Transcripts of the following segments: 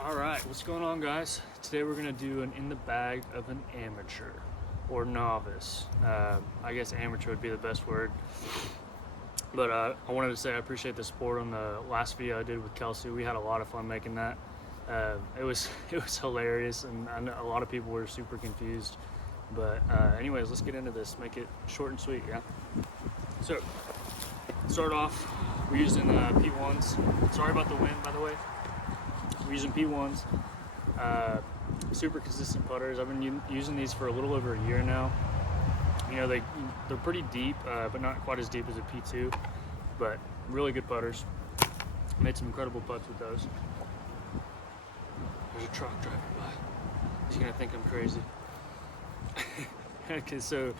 All right, what's going on, guys? Today we're gonna do an in the bag of an amateur or novice. I guess amateur would be the best word. But I wanted to say I appreciate the support on the last video I did with Kelsey. We had a lot of fun making that. It was hilarious, and I know a lot of people were super confused. But anyways, let's get into this. Make it short and sweet, yeah. So start off, we're using P1s. Sorry about the wind, by the way. We're using P1s, super consistent putters. I've been using these for a little over a year now. You know, they're pretty deep, but not quite as deep as a P2, but really good putters. Made some incredible putts with those. There's a truck driving by. He's gonna think I'm crazy. Okay, so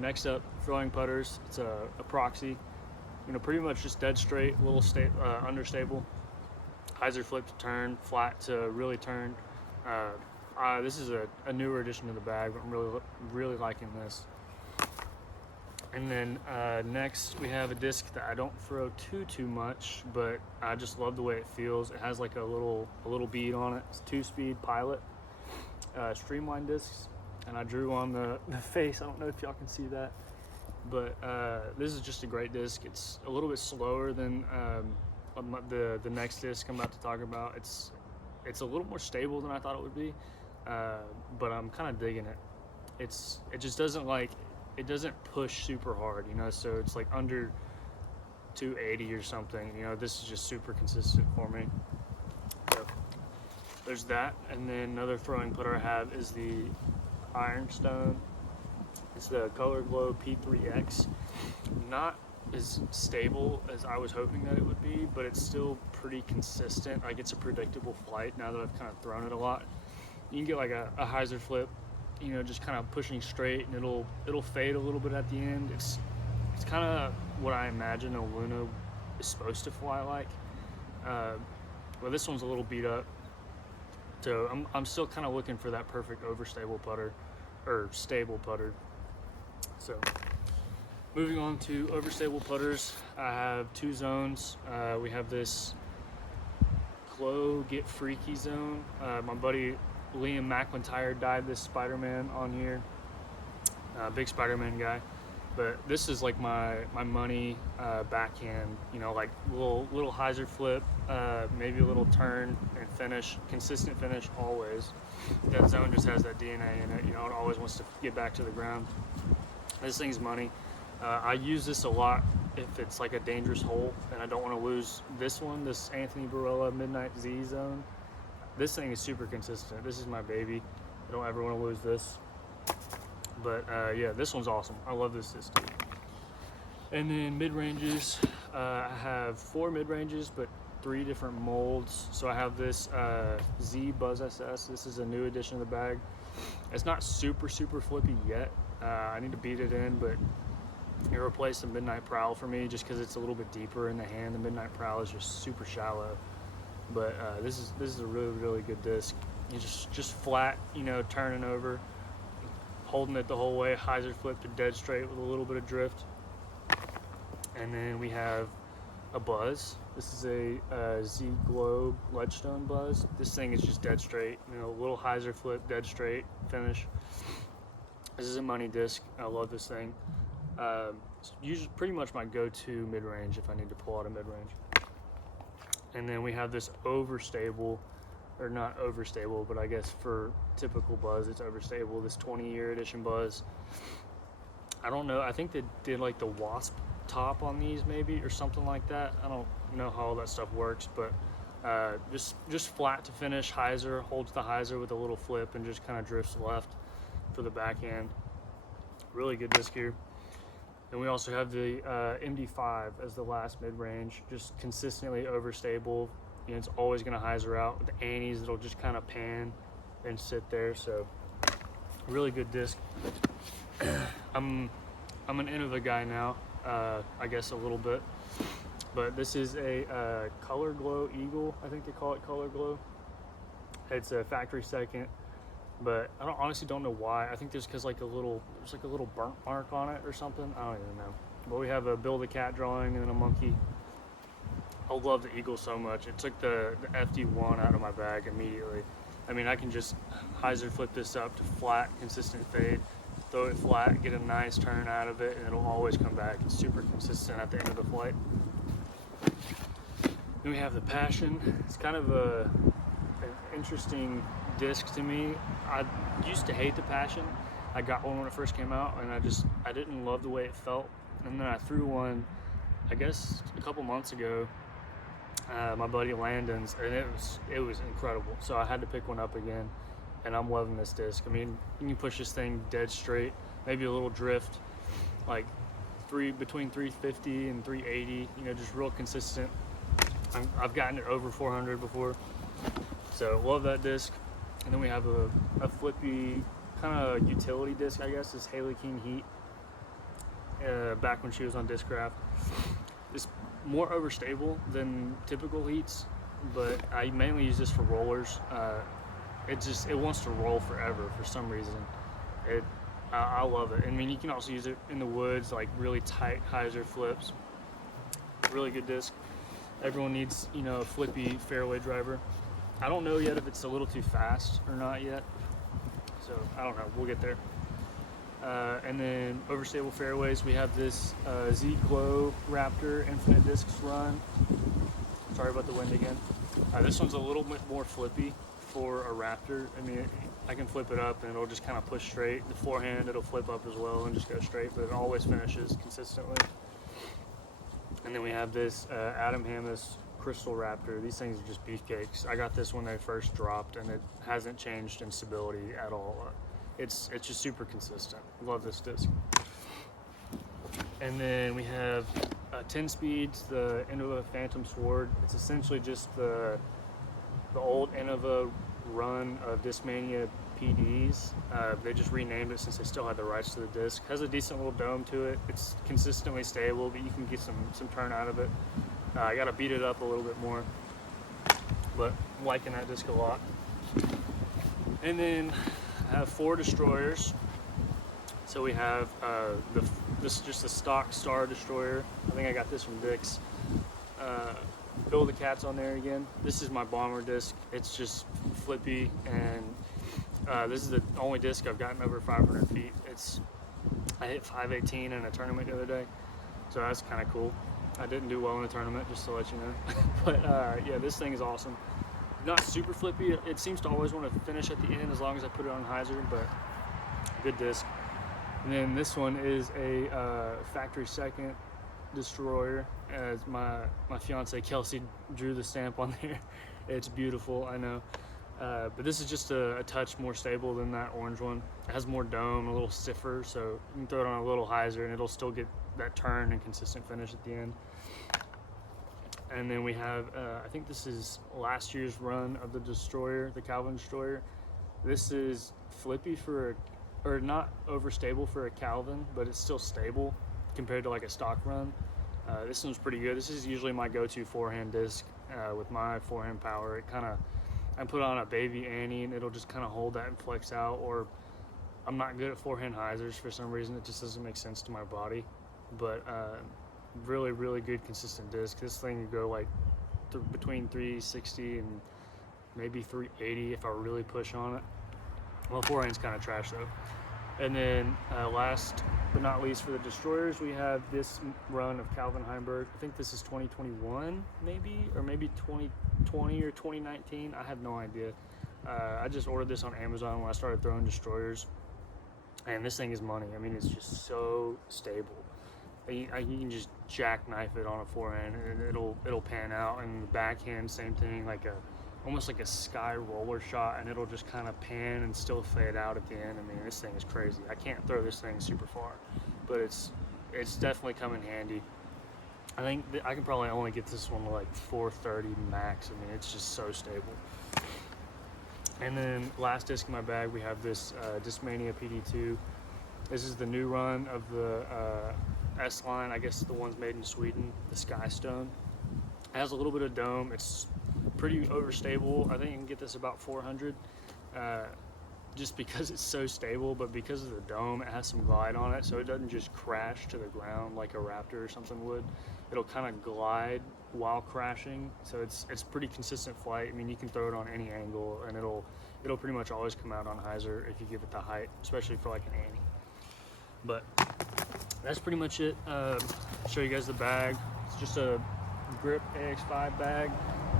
next up, throwing putters. It's a proxy. You know, pretty much just dead straight, a little understable. Hyzer flip to turn, flat to really turn. This is a newer addition to the bag, but I'm really liking this. And then next we have a disc that I don't throw too much, but I just love the way it feels. It has like a little bead on it. It's 2-speed Pilot streamline discs, and I drew on the face. I don't know if y'all can see that, but this is just a great disc. It's a little bit slower than the next disc I'm about to talk about. It's a little more stable than I thought it would be, but I'm kind of digging it. It just doesn't push super hard, you know, so it's like under 280 or something. You know, this is just super consistent for me. So there's that. And then another throwing putter I have is the Ironstone. It's the Color Glow P3X. Not as stable as I was hoping that it would be, but it's still pretty consistent. Like, it's a predictable flight now that I've kind of thrown it a lot. You can get like a hyzer flip, you know, just kind of pushing straight, and it'll fade a little bit at the end. It's kind of what I imagine a Luna is supposed to fly like. Well, this one's a little beat up, so I'm still kind of looking for that perfect overstable putter or stable putter. So moving on to overstable putters, I have two zones. We have this Glow Get Freaky zone. My buddy Liam McIntyre dyed this Spider-Man on here. Big Spider-Man guy. But this is like my money backhand, you know, like little hyzer flip, maybe a little turn and finish, consistent finish always. That zone just has that DNA in it, you know, it always wants to get back to the ground. This thing's money. I use this a lot if it's like a dangerous hole and I don't want to lose this one, this Anthony Barella Midnight Z zone. This thing is super consistent. This is my baby. I don't ever want to lose this. But yeah, this one's awesome. I love this system. And then mid-ranges, I have 4 mid-ranges, but 3 different molds. So I have this Z Buzz SS. This is a new addition to the bag. It's not super flippy yet. I need to beat it in, but it replaced the Midnight Prowl for me just because it's a little bit deeper in the hand. The Midnight Prowl is just super shallow. But this is a really good disc. You just flat, you know, turning over, holding it the whole way, hyzer flip to dead straight with a little bit of drift. And then we have a Buzz. This is a Z Globe Ledgestone Buzz. This thing is just dead straight, you know, a little hyzer flip, dead straight finish. This is a money disc. I love this thing. It's usually pretty much my go-to mid-range if I need to pull out a mid-range. And then we have this overstable, or not overstable, but I guess for typical Buzz, it's overstable, this 20-year edition Buzz. I don't know, I think they did like the Wasp top on these maybe, or something like that. I don't know how all that stuff works, but just flat to finish, hyzer, holds the hyzer with a little flip and just kind of drifts left for the backhand. Really good disc here. And we also have the MD5 as the last mid-range, just consistently overstable. You know, it's always going to hyzer out. With the Annies, it'll just kind of pan and sit there. So, really good disc. I'm an Innova guy now, I guess a little bit. But this is a Color Glow Eagle. I think they call it Color Glow. It's a factory second. But I honestly don't know why. I think there's because there's like a little burnt mark on it or something. I don't even know. But we have a Build a Cat drawing and then a monkey. I I love the Eagle so much. It took the FD1 out of my bag immediately. I mean, I can just hyzer flip this up to flat, consistent fade, throw it flat, get a nice turn out of it, and it'll always come back. It's super consistent at the end of the flight. Then we have the Passion. It's kind of an interesting disc to me. I used to hate the Passion. I got one when it first came out, and I didn't love the way it felt. And then I threw one, I guess, a couple months ago, my buddy Landon's, and it was incredible. So I had to pick one up again, and I'm loving this disc. I mean, you can push this thing dead straight, maybe a little drift, like between 350 and 380. You know, just real consistent. I've gotten it over 400 before, so love that disc. And then we have a flippy kind of utility disc, I guess. This Haley King Heat. Back when she was on Discraft. It's more overstable than typical heats, but I mainly use this for rollers. It wants to roll forever for some reason. I love it. I mean, you can also use it in the woods, like really tight hyzer flips. Really good disc. Everyone needs, you know, a flippy fairway driver. I don't know yet if it's a little too fast or not yet, so I don't know. We'll get there. And then Overstable fairways, we have this Z Glow Raptor Infinite Discs run. Sorry about the wind again. This one's a little bit more flippy for a Raptor. I mean, I can flip it up and it'll just kind of push straight. The forehand, it'll flip up as well and just go straight, but it always finishes consistently. And then we have this Adam Hammis Crystal Raptor. These things are just beefcakes. I got this when they first dropped, and it hasn't changed in stability at all. It's just super consistent. Love this disc. And then we have 10 speeds, the Innova Phantom Sword. It's essentially just the old Innova run of Discmania PDs. They just renamed it since they still had the rights to the disc. Has a decent little dome to it. It's consistently stable, but you can get some turn out of it. I gotta beat it up a little bit more, but I'm liking that disc a lot. And then I have 4 destroyers. So we have this is just the stock Star Destroyer. I think I got this from Dick's. Bill the Cat's on there again. This is my bomber disc. It's just flippy, and this is the only disc I've gotten over 500 feet. I hit 518 in a tournament the other day, so that's kind of cool. I didn't do well in the tournament, just to let you know. But yeah, this thing is awesome. Not super flippy. It seems to always want to finish at the end as long as I put it on hyzer, but good disc. And then this one is a factory second destroyer, as my fiance Kelsey drew the stamp on there. It's beautiful, I know. But this is just a touch more stable than that orange one. It has more dome, a little stiffer, so you can throw it on a little hyzer and it'll still get that turn and consistent finish at the end. And then we have, I think this is last year's run of the Destroyer, the Calvin Destroyer. This is flippy or not overstable for a Calvin, but it's still stable compared to like a stock run. This one's pretty good. This is usually my go-to forehand disc with my forehand power. I put on a Baby Annie and it'll just kind of hold that and flex out, or I'm not good at forehand hyzers for some reason. It just doesn't make sense to my body. But really, really good consistent disc. This thing would go like between 360 and maybe 380 if I really push on it. Well, forehand's kind of trash though. And then last but not least for the Destroyers, we have this run of Calvin Heimberg. I think this is 2021 maybe, or maybe 2020 or 2019. I have no idea. I just ordered this on Amazon when I started throwing Destroyers, and this thing is money. I mean, it's just so stable. You can just jackknife it on a forehand and it'll pan out, and the backhand same thing, like almost like a sky roller shot, and it'll just kind of pan and still fade out at the end. I mean, this thing is crazy. I can't throw this thing super far, but it's definitely come in handy. I think I can probably only get this one to like 430 max. I mean, it's just so stable. And then last disc in my bag, we have this Discmania PD2. This is the new run of the S line. I guess the one's made in Sweden, the Skystone. It has a little bit of dome. It's pretty overstable. I think you can get this about 400 just because it's so stable, but because of the dome, it has some glide on it, so it doesn't just crash to the ground like a Raptor or something would. It'll kind of glide while crashing, so it's pretty consistent flight. I mean, you can throw it on any angle and it'll pretty much always come out on hyzer if you give it the height, especially for like an Annie. But that's pretty much it. Show you guys the bag. It's just a Grip AX5 bag.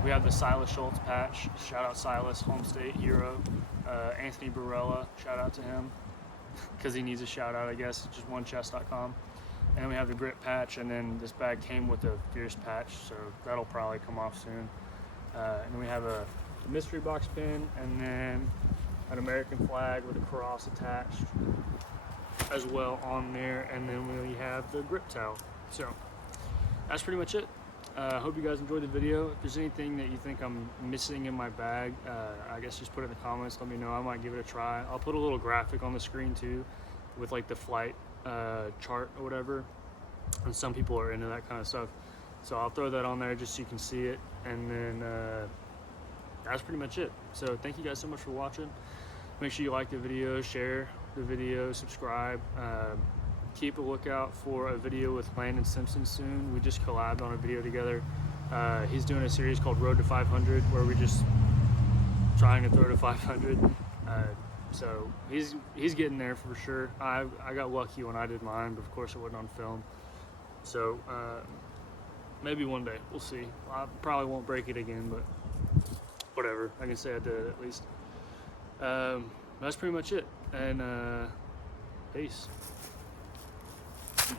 We have the Silas Schultz patch. Shout out Silas, home state hero. Anthony Barella, shout out to him because he needs a shout out, I guess. Just onechest.com. And we have the Grip patch, and then this bag came with a Fierce patch, so that'll probably come off soon. And then we have a mystery box pin, and then an American flag with a cross attached as well on there, and then we have the grip towel. So that's pretty much it. I hope you guys enjoyed the video. If there's anything that you think I'm missing in my bag, I guess just put it in the comments. Let me know. I might give it a try. I'll put a little graphic on the screen too with like the flight chart or whatever, and some people are into that kind of stuff, so I'll throw that on there just so you can see it. And then that's pretty much it. So thank you guys so much for watching. Make sure you like the video, share the video, subscribe. Keep a lookout for a video with Landon Simpson soon. We just collabed on a video together. He's doing a series called Road to 500 where we're just trying to throw to 500. So he's getting there for sure. I got lucky when I did mine, but of course it wasn't on film. So maybe one day, we'll see. I probably won't break it again, but whatever. I can say I did it at least. That's pretty much it. And peace.